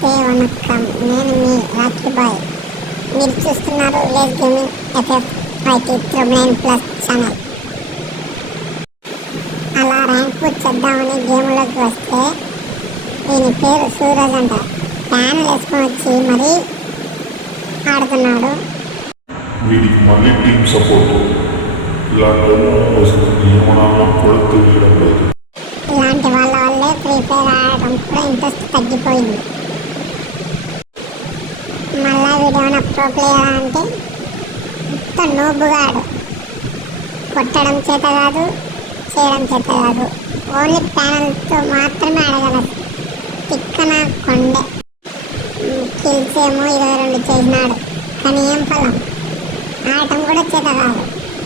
నమస్తే వణక్కం, నేను మీ రాఖీ బాయ్. మీరు చూస్తున్నారు విలేజ్ గేమింగ్ ఎఫ్ఎఫ్ 539+ ఛానల్. అలా ర్యాంక్ పుష్ చేద్దామని గేమ్లోకి వస్తే దీని పేరు సూరజ్ అంట. ఫ్యాన్ వేసుకొని వచ్చి మరీ ఆడుతున్నాడు. వీడికి మళ్ళీ టీమ్ సపోర్ట్. ఇలాంటి ఏమన్నా కూడా తెలియడం లేదు. ఇలాంటి వాళ్ళ వల్లే ఫ్రీ ఫైర్ ఆడటం కూడా ఇంట్రెస్ట్ తగ్గిపోయింది. మళ్ళా వీడేమైనా ప్రో ప్లేయర్ అంటే ఇంత నోబుగాడు. కొట్టడం చేత కాదు, చేయడం చేత కాదు, ఓన్లీ ప్యానల్తో మాత్రమే ఆడగలదు. తిక్కన కొండే. కిల్స్ ఏమో 22 చేసినాడు, కానీ ఏం ఫలం? ఆడటం కూడా చేత కాదు,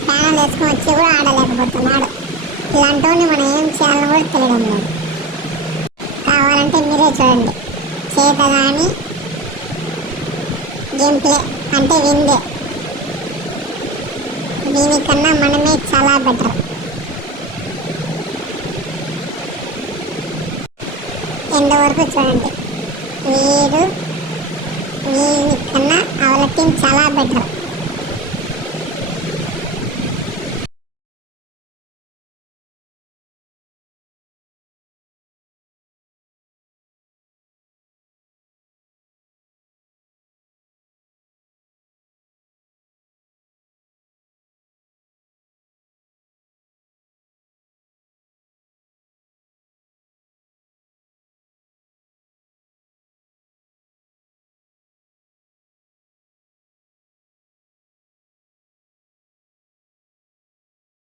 ప్యానల్ వేసుకొని వచ్చి కూడా ఆడలేకపోతున్నాడు. ఇలాంటి మనం ఏం చేయాలని కూడా తెలియడం లేదు. కావాలంటే మీరే చూడండి. చేత కానీ గేమ్ ప్లే అంటే విందే. దీనికన్నా మనమే చాలా బెటర్. ఎండ్ వరకు చూడండి. వీడికన్నా అవల టీం చాలా బెటర్.